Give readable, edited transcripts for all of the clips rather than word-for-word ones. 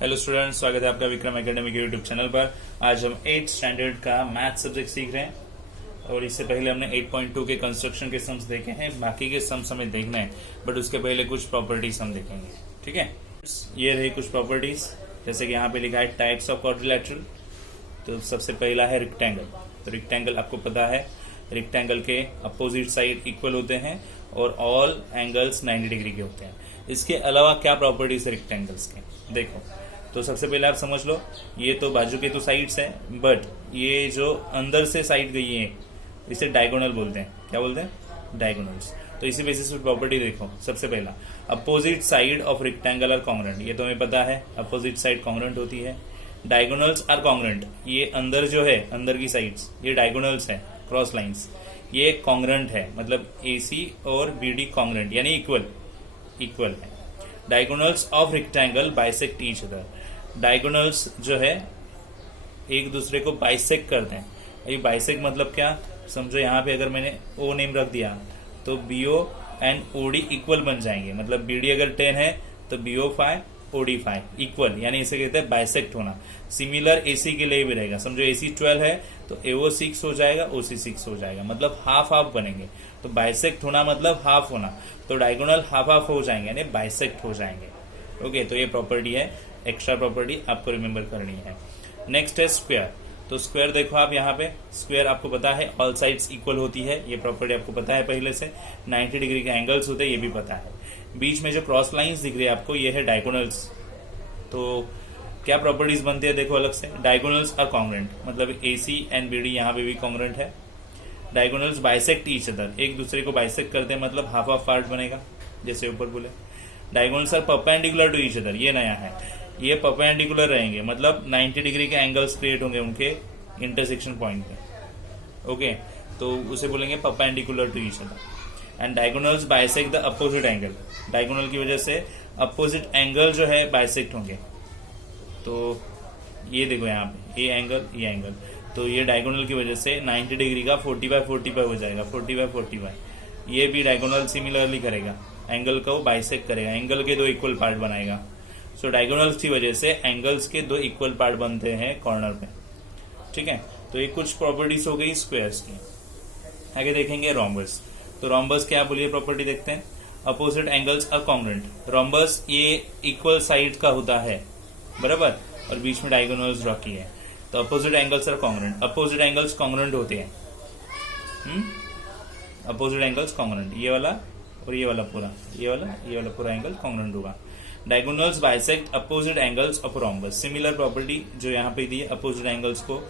Hello students, स्वागत है आपका विक्रम एकेडमी के यूट्यूब चैनल पर। आज हम 8th स्टैंडर्ड का मैथ सब्जेक्ट सीख रहे हैं और इससे पहले हमने 8.2 के कंस्ट्रक्शन के सम्स देखे हैं। बाकी के सम्स हमें देखना है, बट उसके पहले कुछ प्रॉपर्टीज हम देखेंगे। ठीक है, ये रही कुछ प्रॉपर्टीज। जैसे कि यहाँ पे लिखा है टाइप्स ऑफ क्वाड्रिलैटरल। तो सबसे पहला है रेक्टेंगल। तो रेक्टेंगल आपको पता है, रेक्टेंगल के अपोजिट साइड इक्वल होते हैं और ऑल एंगल्स 90 डिग्री के होते हैं। इसके अलावा क्या प्रॉपर्टीज है रेक्टेंगल्स के, देखो। तो सबसे पहले आप समझ लो, ये तो बाजू के तो साइड्स है, बट ये जो अंदर से साइड गई है इसे डायगोनल बोलते हैं। क्या बोलते हैं? डायगोनल्स। तो इसी बेसिस पे प्रॉपर्टी देखो। सबसे पहला, opposite side of rectangle are congruent. ये तो हमें पता है, अपोजिट साइड कॉन्ग्रुएंट होती है। Diagonals are congruent. ये अंदर जो है, अंदर की साइड्स, ये डायगोनल्स है, क्रॉस लाइंस। ये कॉन्ग्रुएंट है, मतलब AC और BD कॉन्ग्रुएंट यानी इक्वल है। Diagonals of rectangle bisect each other. Diagonals जो है एक दूसरे को बाइसेक्ट करते हैं। ये बाइसेक्ट मतलब क्या, समझो यहाँ पे अगर मैंने O नेम रख दिया तो BO एंड OD इक्वल बन जाएंगे। मतलब BD अगर 10 है तो BO5 OD5 इक्वल, यानी इसे कहते हैं बाइसेक्ट होना। सिमिलर AC के लिए भी रहेगा। समझो AC 12 है तो AO 6 हो जाएगा, OC 6 हो जाएगा, मतलब हाफ हाफ बनेंगे। तो बाइसेक्ट होना मतलब हाफ होना, तो डायगोनल हाफ हाफ हो जाएंगे यानी बाइसेक्ट हो जाएंगे। ओके, तो ये प्रॉपर्टी है, एक्स्ट्रा प्रॉपर्टी आपको रिमेंबर करनी है। नेक्स्ट है स्क्वायर। तो स्क्वायर देखो आप, यहाँ पे स्क्वायर आपको पता है ऑल साइड्स इक्वल होती है। ये प्रॉपर्टी आपको पता है पहले से। 90 डिग्री के एंगल्स होते हैं, ये भी पता है। बीच में जो क्रॉस लाइंस दिख रही है आपको, ये है डायगोनल्स। तो क्या प्रॉपर्टीज बनती है देखो अलग से। डायगोनल्स आर कॉन्ग्रुएंट, मतलब AC एंड BD यहाँ पे भी कॉन्ग्रुएंट है। डायगोनल्स बाइसेक्ट ईच अदर, एक दूसरे को बाइसेक्ट करते हैं, मतलब हाफ हाफ पार्ट बनेगा, जैसे ऊपर बोले। Diagonals are perpendicular to each other, ये नया है। ये परपेंडिकुलर रहेंगे, मतलब 90 डिग्री के एंगल्स क्रिएट होंगे उनके इंटरसेक्शन पॉइंट पे। ओके, तो उसे बोलेंगे perpendicular to each other. And diagonals bisect the opposite angle. Diagonal की वजह से अपोजिट एंगल जो है बाइसेक्ट होंगे। तो ये देखो यहाँ पे, ये एंगल, तो ये डायगोनल की वजह से 90 डिग्री का 40/45 हो जाएगा, 40/45। ये भी डायगोनल सिमिलरली करेगा, एंगल को बाइसेक्ट करेगा, एंगल के दो इक्वल पार्ट बनाएगा। सो डायगोनल्स की वजह से एंगल्स के दो इक्वल पार्ट बनते हैं कॉर्नर पे। ठीक है, तो ये कुछ प्रॉपर्टीज हो गई स्क्वायर्स की। आगे देखेंगे रोम्बस। तो रोम्बस क्या बोलिए प्रॉपर्टी देखते हैं। Opposite angles are congruent. Rhombus ये इक्वल साइड का होता है, बराबर, और बीच में डायगोनल्स ड्रॉ की है। तो opposite angles are congruent. Opposite angles congruent होते हैं। अपोजिट एंगल्स कॉन्ग्रुएंट, ये वाला और ये वाला पूरा, ये वाला पूरा एंगल कॉन्ग्रुएंट होगा। Diagonals bisect opposite angles of rhombus. Similar property जो यहाँ पे दी है, अपोजिट एंगल्स को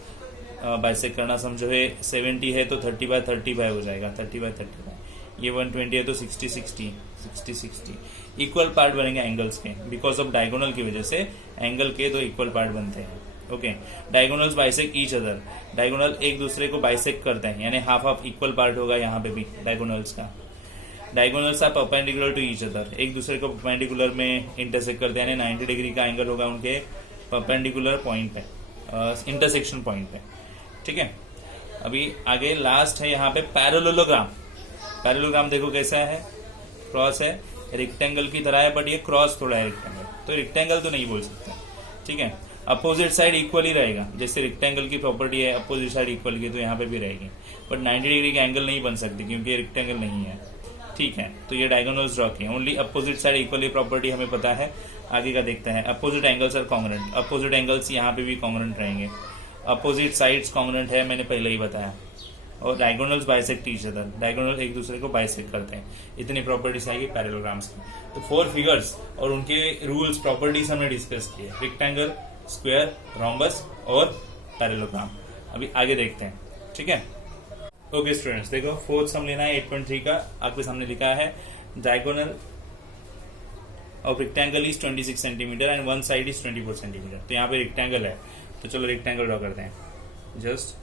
बाइसेक्ट करना। समझो है 70 है तो 30/35 हो जाएगा, 30/35। ये 120 है तो 60/60 इक्वल पार्ट बनेंगे एंगल्स के। बिकॉज ऑफ डायगोनल की वजह से एंगल के दो इक्वल पार्ट बनते हैं। Okay, diagonals bisect each other. Diagonal एक दूसरे को बाइसेक्ट करते हैं, यानी हाफ हाफ इक्वल पार्ट होगा यहाँ पे भी डायगोनल्स का। Diagonals are perpendicular to each other, एक दूसरे को परपेंडिकुलर में इंटरसेक्ट करते हैं, यानी 90 डिग्री का एंगल होगा उनके परपेंडिकुलर पॉइंट पे, इंटरसेक्शन पॉइंट पे। ठीक है, अभी आगे लास्ट है यहाँ पे पैरेललोग्राम। पैरेललोग्राम देखो कैसा है, क्रॉस है, रेक्टेंगल की तरह है, बट ये क्रॉस थोड़ा है रेक्टेंगल, तो रेक्टेंगल तो नहीं बोल सकते। ठीक है, अपोजिट साइड इक्वल ही रहेगा, जैसे रेक्टेंगल की प्रॉपर्टी है अपोजिट साइड इक्वल की, तो यहाँ पे भी रहेगी, बट 90 डिग्री का एंगल नहीं बन सकती क्योंकि रेक्टेंगल नहीं है। ठीक है, तो ये डायगोनल्स ड्रॉ किए। Only opposite side equally property हमें पता है। आगे का देखते हैं। Opposite angles are congruent. Opposite angles यहाँ पे भी कॉन्ग्रुएंट रहेंगे। अपोजिट साइड्स कॉन्ग्रुएंट है, मैंने पहले ही बताया। और diagonals bisect each other, diagonal एक दूसरे को बाइसेक्ट करते हैं। इतनी प्रॉपर्टीज आएगी पैरेललोग्राम्स की। तो 4 फिगर्स और उनके रूल्स प्रॉपर्टीज हमने डिस्कस किए, रेक्टेंगल, स्क्वायर, रोम्बस और पैरेललोग्राम। अभी आगे देखते हैं। ठीक है, ओके स्टूडेंट्स, देखो फोर्थ सम लेना है 8.3 का। आपके सामने लिखा है diagonal of rectangle is 26 centimetre and one side is 24 centimetre. तो यहाँ पे रेक्टेंगल है, तो चलो रेक्टेंगल ड्रॉ करते हैं जस्ट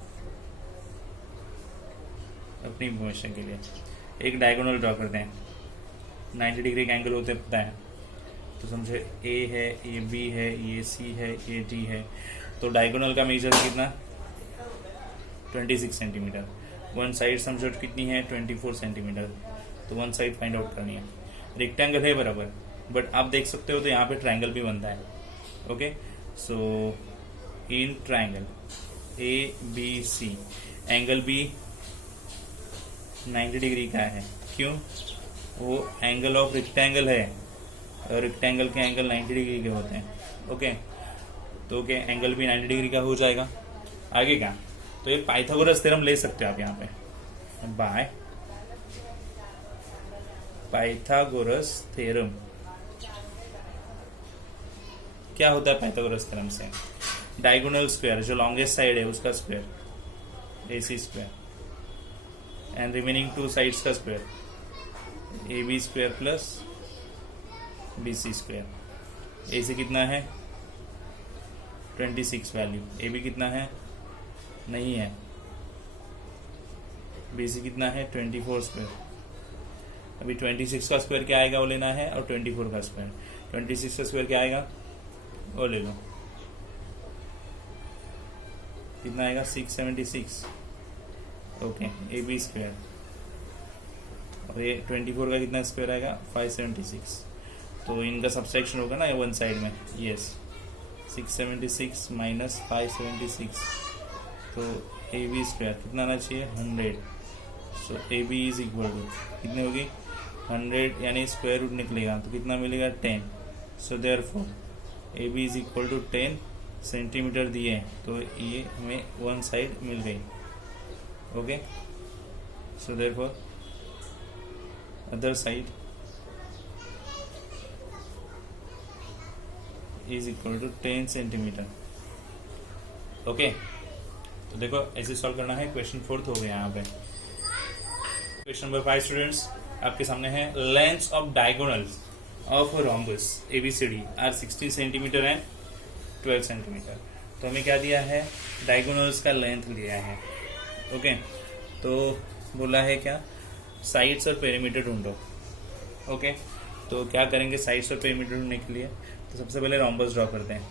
अपनी इन्फॉर्मेशन के लिए। एक डायगोनल ड्रॉ करते हैं, 90 डिग्री के एंगल होते पता है। तो समझे A है, ये B है, ये C है, ये D है। तो डायगोनल का मेजर कितना, 26 सेंटीमीटर। वन साइड समझो कितनी है, 24 सेंटीमीटर। तो वन साइड फाइंड आउट करनी है। रेक्टेंगल है बराबर, बट आप देख सकते हो तो यहाँ पे ट्रायंगल भी बनता है। Okay, so in triangle ABC angle B 90 degree का है। क्यों? वो एंगल ऑफ रेक्टेंगल है और रेक्टेंगल के एंगल 90 डिग्री के होते हैं। ओके, तो ओके एंगल भी 90 डिग्री का हो जाएगा। आगे क्या? तो ये पाइथागोरस थ्योरम ले सकते हो आप यहाँ पे, बाय पाइथागोरस थ्योरम। क्या होता है पाइथागोरस थ्योरम से? डायगोनल स्क्वायर, जो लॉन्गेस्ट साइड है उसका square AC square and remaining two sides का square AB square plus BC square. AC कितना है? 26 वैल्यू। AB कितना है? नहीं है। BC कितना है? 24 स्क्वायर। अभी 26 का स्क्वायर क्या आएगा वो लेना है, और 24 का स्क्वायर। 26 का स्क्वायर क्या आएगा वो ले लो, कितना आएगा? 676। ओके, AB स्क्वायर, और ये 24 का कितना स्क्वायर आएगा? 576। तो इनका सब्सट्रैक्शन होगा ना ये वन साइड में। यस, 676 माइनस 576, तो AB स्क्वायर कितना आना चाहिए? 100। सो AB इज इक्वल टू कितनी होगी? 100, यानी स्क्वायर रूट निकलेगा तो कितना मिलेगा? 10। So therefore AB is equal to 10 centimetre दिए, तो ये हमें वन साइड मिल गई। Okay, so therefore other side is equal to 10 centimetre. Okay, तो देखो ऐसे सॉल्व करना है। क्वेश्चन 4 हो गया यहाँ पे। क्वेश्चन नंबर 5 स्टूडेंट्स आपके सामने है। Length of diagonals of rhombus ABCD are 60 centimetre and 12 centimetre. तो हमें क्या दिया है? डायगोनल्स का लेंथ लिया है। ओके, तो बोला है क्या? साइड्स और पेरीमीटर ढूंढो। ओके, तो क्या करेंगे साइड्स और पेरीमीटर ढूंढने के लिए? तो सबसे पहले रोम्बस ड्रॉ करते हैं।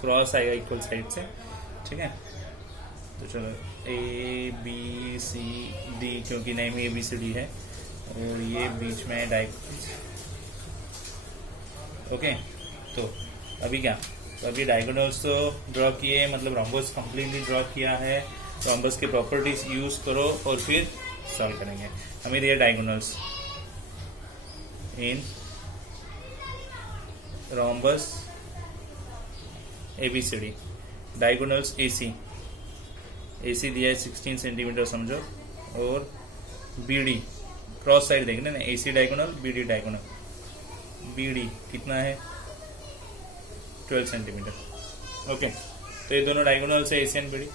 क्रॉस आएगा इक्वल साइड से, ठीक है। तो चलो ABCD, क्योंकि नेम ही ABCD है और ये बीच में है डायगोनल्स। ओके, तो अभी क्या? तो अभी डायगोनल्स तो ड्रॉ किए, मतलब रोम्बस कंप्लीटली ड्रॉ किया है। रोम्बस के प्रॉपर्टीज यूज करो और फिर सॉल्व करेंगे। हमें दिया डायगोनल्स इन रोम्बस ABCD, डायगोनल्स AC दिया है 16 सेंटीमीटर समझो, और BD क्रॉस साइड देखना ना, AC diagonal BD diagonal. BD कितना है? 12 सेंटीमीटर। ओके, तो ये दोनों डायगोनल से AC एंड BD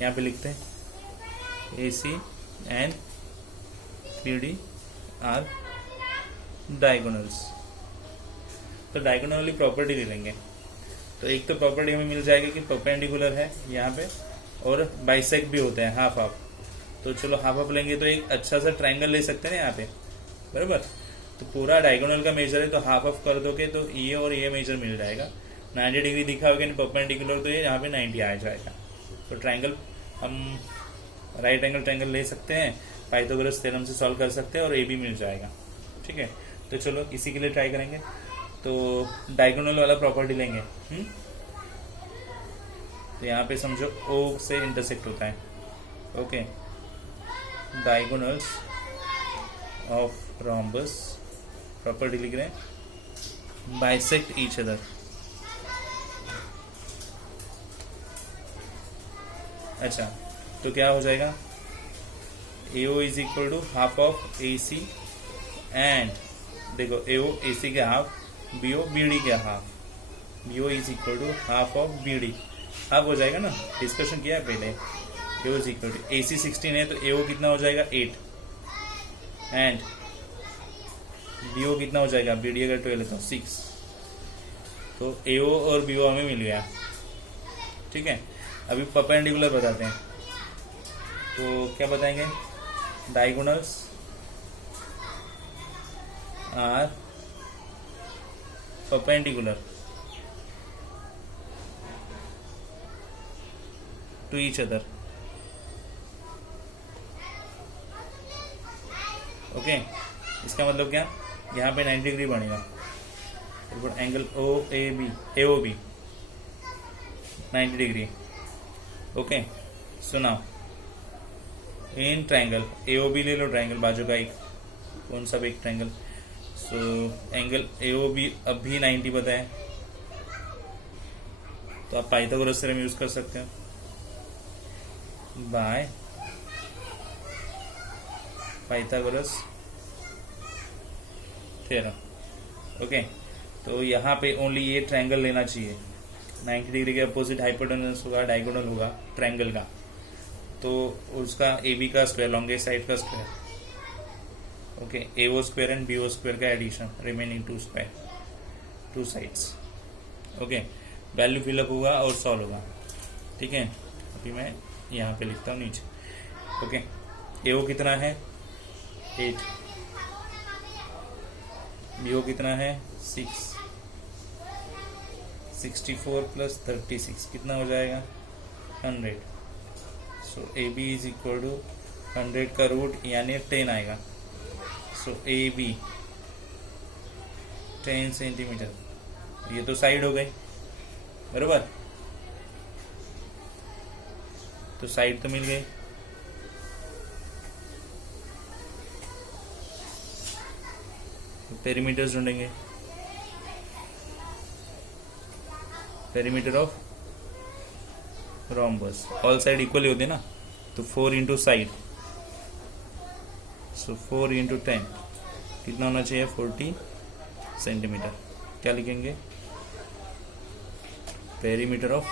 यहाँ पे लिखते हैं। AC and BD are diagonals. तो डायगोनल वाली प्रॉपर्टी ले लेंगे। तो एक तो प्रॉपर्टी हमें मिल जाएगी कि परपेंडिकुलर है यहाँ पे, और बाइसेक्ट भी होते हैं, हाफ हाफ। तो चलो हाफ हाफ लेंगे तो एक अच्छा सा ट्रायंगल ले सकते हैं ना यहाँ पे, बराबर। तो पूरा डायगोनल का मेजर है, तो हाफ हाफ कर दोगे तो ये और ये मेजर मिल जाएगा। 90 डिग्री दिखा होगा परपेंडिकुलर, तो ये यहाँ पे 90 आ जाएगा। तो ट्रायंगल हम राइट एंगल ट्रायंगल ले सकते हैं, पाइथागोरस थ्योरम से सॉल्व कर सकते हैं, और AB मिल जाएगा। ठीक है, तो चलो इसी के लिए ट्राई करेंगे। तो डायगोनल वाला प्रॉपर्टी लेंगे। तो यहाँ पे समझो O से इंटरसेक्ट होता है। Okay, diagonals of rhombus property लिख रहे हैं, बाइसेक्ट ईच अदर। अच्छा, तो क्या हो जाएगा? AO is equal to half of AC and देखो AO AC के हाफ, BO BD के half. BO is equal to half of BD, half हो जाएगा ना, डिस्कशन किया है पहले। AO is equal to AC 16 है, तो AO कितना हो जाएगा? 8 एंड BO कितना हो जाएगा? BD अगर 12 है तो 6। तो AO और BO हमें मिल गया। ठीक है, अभी परपेंडिकुलर बताते हैं। तो क्या बताएंगे? Diagonals are perpendicular to each other. Okay, इसका मतलब क्या? यहाँ पे 90 डिग्री बनेगा। Angle O B 90 degree. Okay, सुनाओ इन ट्रायंगल AOB ले लो, ट्रायंगल बाजू का एक, कौन सा भी एक ट्रायंगल। सो एंगल AOB अब भी 90 बताए, तो आप पाइथागोरस थ्योरम यूज कर सकते हो बाय पाइथागोरस थ्योरम। ओके, तो यहाँ पे ओनली ये ट्रायंगल लेना चाहिए, 90 डिग्री के अपोजिट हाइपोटेनस होगा, डायगोनल होगा ट्रायंगल का, तो उसका AB का स्क्वायर, लॉन्गेस्ट साइड का square. Okay, AO square and BO square का addition, remaining 2 square, 2 sides. Okay, value fill up होगा और सॉल्व होगा। ठीक है, अभी मैं यहाँ पे लिखता हूँ नीचे। ओके, AO कितना है 8, BO कितना है 6, 64 प्लस 36 कितना हो जाएगा 100। सो AB इज इक्वल टू 100 का रूट यानी 10 आएगा। सो AB 10 सेंटीमीटर, ये तो साइड हो गई बरोबर, तो साइड तो मिल गई। पेरीमीटर्स ढूंढेंगे, perimeter of rhombus, all side equally होते ना, तो 4 इंटू साइड, सो 4 इंटू 10 कितना होना चाहिए 40 सेंटीमीटर। क्या लिखेंगे पेरीमीटर ऑफ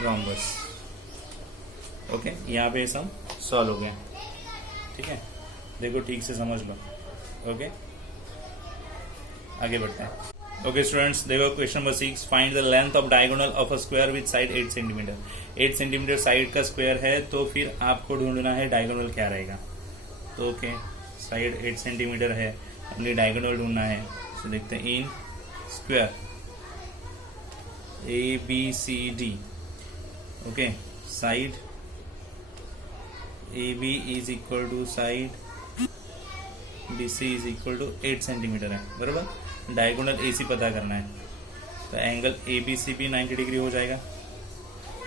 रोम्बस। ओके, यहाँ पे सम सॉल्व हो गया। ठीक है, देखो ठीक से समझ लो। ओके, आगे बढ़ते हैं। ओके स्टूडेंट्स, देखो question number 6, find the length of diagonal of a square with side 8 centimetre. 8 centimetre side का स्क्वायर है, तो फिर आपको ढूंढना है डायगोनल क्या रहेगा। तो ओके, साइड 8 सेंटीमीटर है, अपनी डायगोनल ढूंढना है। तो देखते हैं in square ABCD। Okay, side AB is equal to side BC is equal to 8 centimetre है बरोबर। डायगोनल AC पता करना है, तो एंगल ABC भी 90 डिग्री हो जाएगा,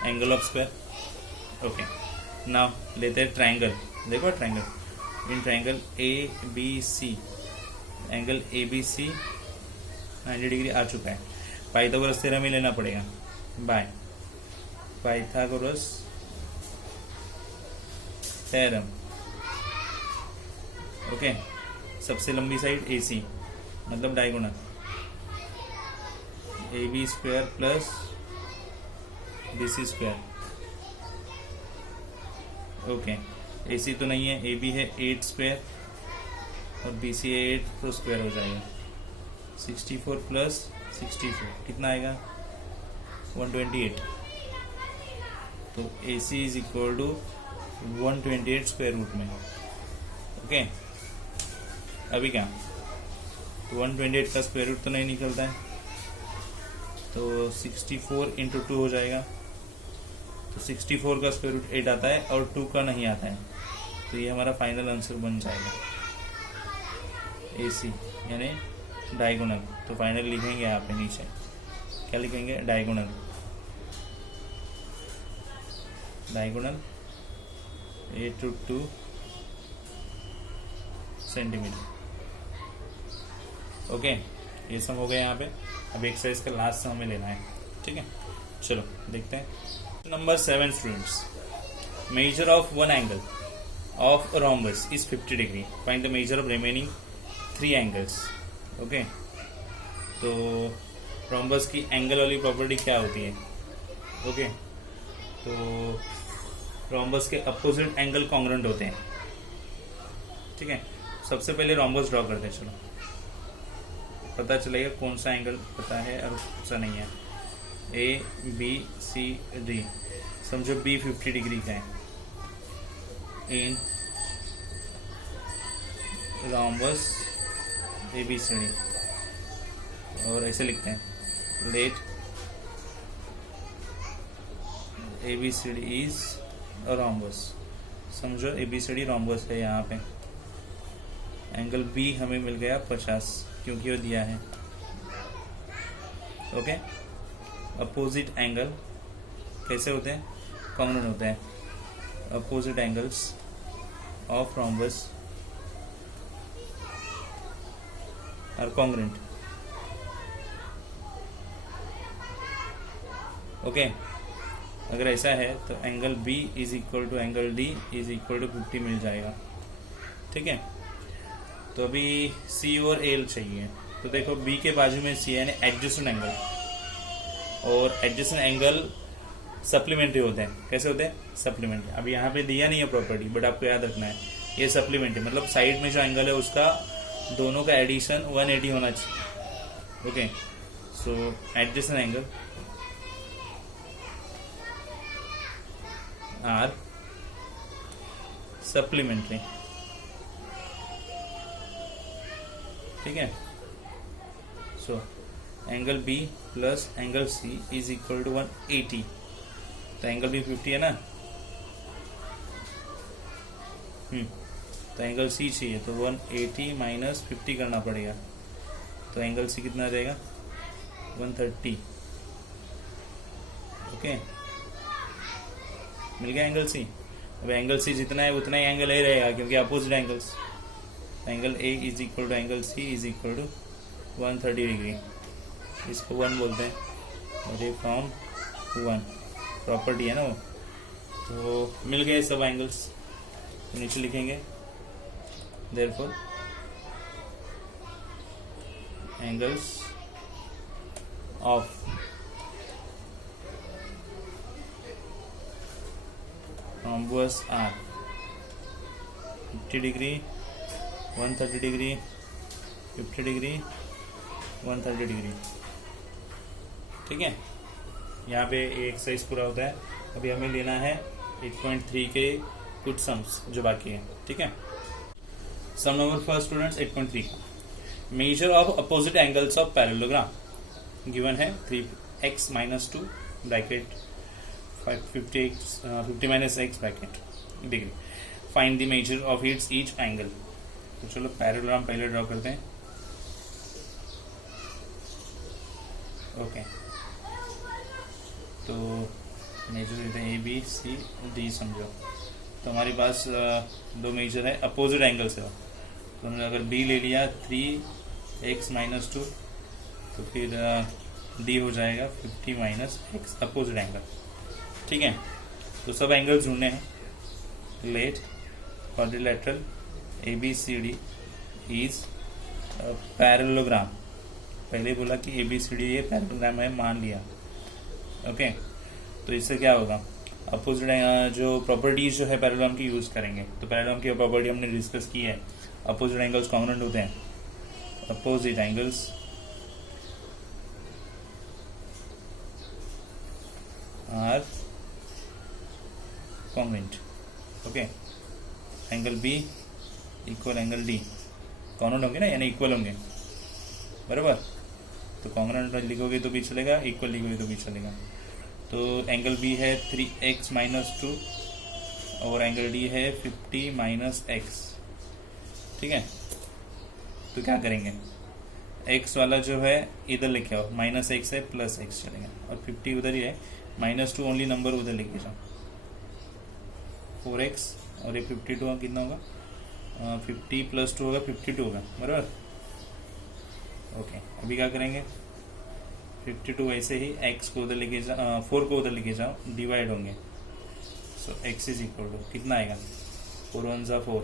angle of square. Okay, now लेते हैं ट्रायंगल। देखो triangle, in triangle ABC, angle ABC 90 degree आ चुका है। पाइथागोरस थ्योरम ही लेना पड़ेगा बाय पाइथागोरस थ्योरम। ओके, सबसे लंबी साइड AC मतलब diagonal, AB square plus BC square. Okay, AC तो नहीं है, AB है 8 स्क्वायर और BC है 8, तो स्क्वायर हो जाएगा 64 प्लस 64 कितना आएगा 128। तो AC is equal to 128 square root में। ओके, अभी क्या, तो 128 का स्क्वायर रूट तो नहीं निकलता है, तो 64 इंटू 2 हो जाएगा। तो 64 का स्क्वायर रूट 8 आता है और 2 का नहीं आता है, तो ये हमारा फाइनल आंसर बन जाएगा AC यानी डायगोनल। तो फाइनल लिखेंगे यहाँ पे नीचे, क्या लिखेंगे diagonal, diagonal 8 to 2 centimetre. Okay, ये सब हो गया यहाँ पे। अब एक्सरसाइज का लास्ट हमें लेना है। ठीक है, चलो देखते हैं। Number 7 students, measure of one angle of rhombus is 50 degree, find the measure of remaining 3 angles. Okay, तो रोम्बस की एंगल वाली प्रॉपर्टी क्या होती है। ओके, तो रोम्बस के अपोजिट एंगल कॉन्ग्रुएंट होते हैं। ठीक है, सबसे पहले रोम्बस ड्रॉ करते हैं। चलो पता चलेगा कौन सा एंगल पता है और कौन सा नहीं है। ABCD, समझो B 50 डिग्री का है इन रोम्बस ABCD, और ऐसे लिखते हैं लेट ABCD इज रोम्बस। समझो ABCD रोम्बस है यहाँ पे, एंगल बी हमें मिल गया 50 क्योंकि वो दिया है। ओके, अपोजिट एंगल कैसे होते हैं? कॉन्ग्रुएंट होते हैं। Opposite angles of rhombus are congruent. Okay, अगर ऐसा है तो angle B is equal to angle D is equal to 50 मिल जाएगा। ठीक है, तो अभी सी और एल चाहिए। तो देखो बी के बाजू में सी यानी एडजेसेंट एंगल, और एडजेसेंट एंगल सप्लीमेंट्री होते हैं। कैसे होते हैं? सप्लीमेंट्री। अब यहाँ पे दिया नहीं है प्रॉपर्टी, बट आपको याद रखना है ये सप्लीमेंट्री, मतलब साइड में जो एंगल है उसका दोनों का एडिशन 180 होना चाहिए। Okay, so adjacent angle are supplementary. ठीक है, so angle B plus angle C is equal to 180। तो एंगल बी 50 है ना, तो एंगल सी चाहिए तो 180 माइनस 50 करना पड़ेगा। तो एंगल सी कितना आ जाएगा? 130। ओके, मिल गया एंगल सी। अब एंगल सी जितना है उतना ही एंगल ए रहेगा क्योंकि opposite angles. Angle A is equal to angle C is equal to 130 degree. इसको 1 बोलते हैं, रे फ्रॉम 1 प्रॉपर्टी है ना वो। तो मिल गए सब एंगल्स, तो नीचे लिखेंगे therefore angles of rhombus are 50 degree, 130 degree, 50 degree, 130 degree. ठीक है, यहाँ पे एक्सरसाइज पूरा होता है। अभी हमें लेना है 8.3 के कुछ सम्स जो बाकी है। ठीक है, some number first students 8.3 measure of opposite angles of parallelogram given है 3x - 2 bracket 50 minus x bracket degree. Find the measure of its each angle. तो चलो पैरेललोग्राम पहले ड्रॉ करते हैं। ओके, तो मेजर देते हैं ए बी सी डी समझो। तो हमारे पास दो मेजर है, अपोजिट एंगल से। तो हमने अगर बी ले लिया 3x - 2 तो फिर डी हो जाएगा 50 माइनस x अपोजिट एंगल। ठीक है, तो सब एंगल ढूंढने हैं। Let quadrilateral ABCD is parallelogram. पहले बोला कि ABCD ये पैरेललोग्राम है, मान लिया। ओके, तो इससे क्या होगा? अपोजिट जो प्रॉपर्टीज जो है पैरेललोग्राम की यूज करेंगे। तो पैरेललोग्राम की प्रॉपर्टी हमने डिस्कस की है, अपोजिट एंगल्स कॉन्ग्रुएंट होते हैं। Opposite angles are congruent. Okay, angle B equal angle D congruent होंगे ना, यानी इक्वल होंगे, बराबर। तो कॉन्ग्रुएंट लिखोगे तो भी चलेगा, इक्वल लिखोगे तो भी चलेगा। तो एंगल बी है 3x - 2 और एंगल डी है 50 माइनस x। ठीक है, तो क्या करेंगे? x वाला जो है इधर लिखे आओ, -x है +x चलेगा, और 50 उधर ही है, -2 ओनली नंबर उधर लिखे जाओ। 4x और ये 52 कितना होगा? 50 + 2 होगा 52 होगा, बराबर। ओके, अभी क्या करेंगे? 52 ऐसे ही x को उधर लेके जाओ, 4 को उधर लेके जाओ, डिवाइड होंगे। सो x इज इक्वल टू कितना आएगा? 4 1 = 4,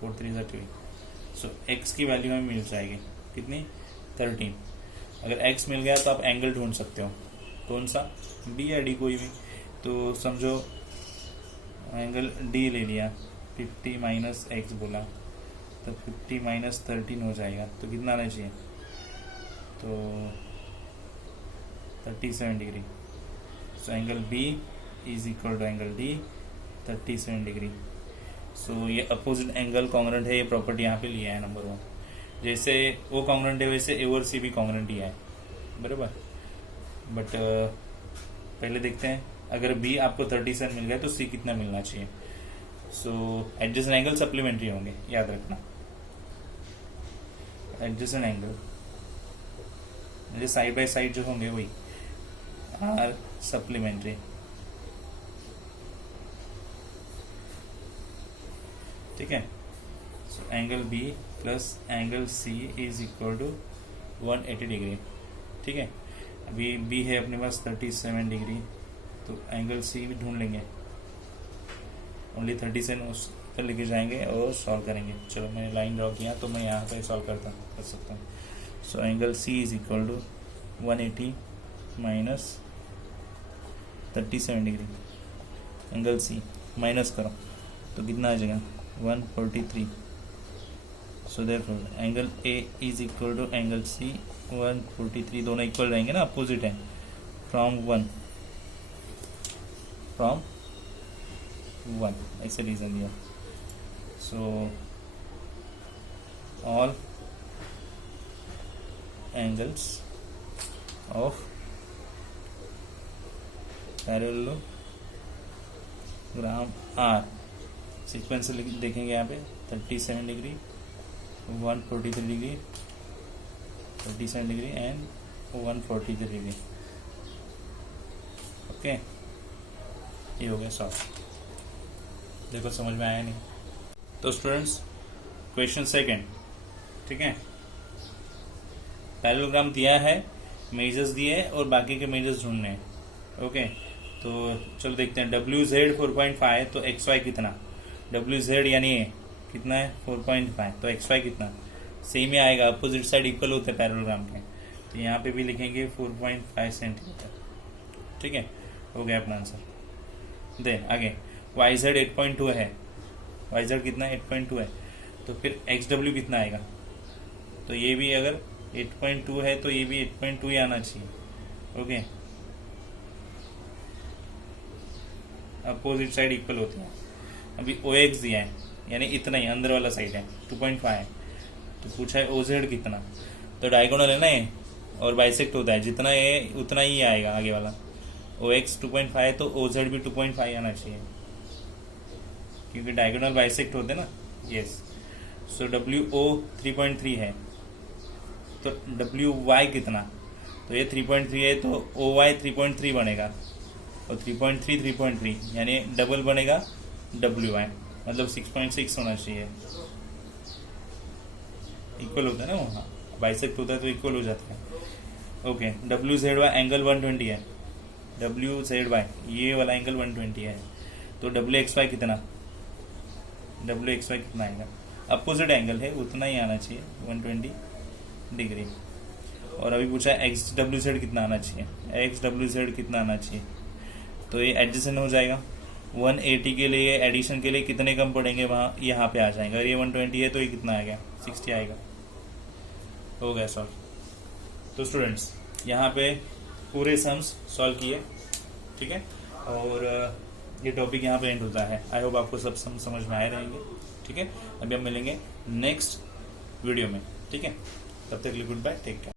4 3 = 2। सो x की वैल्यू हमें मिल जाएगी कितनी? 13। अगर x मिल गया तो आप एंगल ढूंढ सकते हो, कौन सा? b या d, कोई भी। तो समझो एंगल d ले लिया, 50 माइनस x बोला, तो 50 माइनस 13 हो जाएगा। तो कितना आना चाहिए? तो 37 degree. So angle b is equal to angle d 37 degree. So ये अपोजिट एंगल कॉन्ग्रुएंट है, ये प्रॉपर्टी यहाँ पे लिया है नंबर 1। जैसे वो कॉन्ग्रुएंट है वैसे ए और सी भी कॉन्ग्रुएंट ही है, बराबर। बट पहले देखते हैं, अगर b आपको 37 मिल गया तो c कितना मिलना चाहिए। सो एडजेसेंट एंगल सप्लीमेंट्री होंगे, याद रखना। एडजेसेंट एंगल मुझे साइड बाय साइड जो होंगे वही आर सप्लीमेंट्री। ठीक है, so angle B plus angle C is equal to 180 degree. ठीक है, अभी बी है अपने पास 37 डिग्री, तो एंगल सी भी ढूंढ लेंगे। ओनली 37 पर लेके जाएंगे और सॉल्व करेंगे। चलो मैंने लाइन ड्रॉ किया तो मैं यहाँ पे सॉल्व कर सकता हूँ। So angle C is equal to 180 minus 37 degree. Angle C minus करो तो कितना आ जाएगा 143। So therefore angle A is equal to angle C 143, दोनों इक्वल रहेंगे ना, अपोजिट है। फ्रॉम 1 ऐसे रीजन दिया। So all angles of parallelogram are sequence देखेंगे यहाँ पे 37 degree 143 degree 37 degree and 143 degree. Okay, ये हो गया सॉल्व। देखो समझ में आया नहीं? तो स्टूडेंट्स क्वेश्चन सेकंड, ठीक है, पैरेललोग्राम दिया है, मेजर्स दिए हैं और बाकी के मेजर्स ढूंढने हैं। ओके, तो चलो देखते हैं। WZ 4.5 तो XY कितना, WZ यानी कितना है 4.5, तो XY कितना, सेम ही आएगा, अपोजिट साइड इक्वल होते हैं पैरेललोग्राम के। तो यहाँ पे भी लिखेंगे 4.5 सेंटीमीटर। ठीक है, हो गया अपना आंसर। देन आगे YZ 8.2 है, YZ कितना 8.2 है, तो फिर XW कितना आएगा, तो ये भी अगर 8.2 है तो ये भी 8.2 ही आना चाहिए। ओके, अपोजिट साइड इक्वल होते हैं। अभी OX दिया है यानी इतना ही अंदर वाला साइड है 2.5 है, तो पूछा है OZ कितना, तो डायगोनल है ना ये और बाइसेक्ट होता है, जितना ये उतना ही आएगा आगे वाला। OX 2.5 है तो OZ भी 2.5 आना चाहिए क्योंकि डायगोनल बाइसेक्ट होते हैं ना। यस, सो WO 3.3 है तो WY कितना, तो ये 3.3 है तो OY 3.3 बनेगा और 3.3 3.3 यानी डबल बनेगा WY, मतलब 6.6 होना चाहिए। इक्वल होता है ना वहाँ, बाइसेक्ट होता है तो इक्वल हो जाता है। ओके, WZY एंगल 120 है, WZY ये वाला एंगल 120 है, तो WXY कितना, WXY कितना आएगा, अपोजिट एंगल है उतना ही आना चाहिए 120 डिग्री। और अभी पूछा है XWZ कितना आना चाहिए, XWZ कितना आना चाहिए, तो ये एडजेसेंट हो जाएगा। 180 के लिए एडिशन के लिए कितने कम पड़ेंगे वहाँ, यहाँ पे आ जाएगा। ये 120 है तो ये कितना आएगा 60 आएगा। हो गया सॉल्व। तो स्टूडेंट्स यहाँ पे पूरे सम्स सॉल्व किए, ठीक है, और ये टॉपिक यहाँ पे एंड होता है। आई होप आपको सब सम समझ में आए रहेंगे। ठीक है, अभी हम मिलेंगे नेक्स्ट वीडियो में। ठीक है, तब तक के लिए गुड बाय, टेक केयर।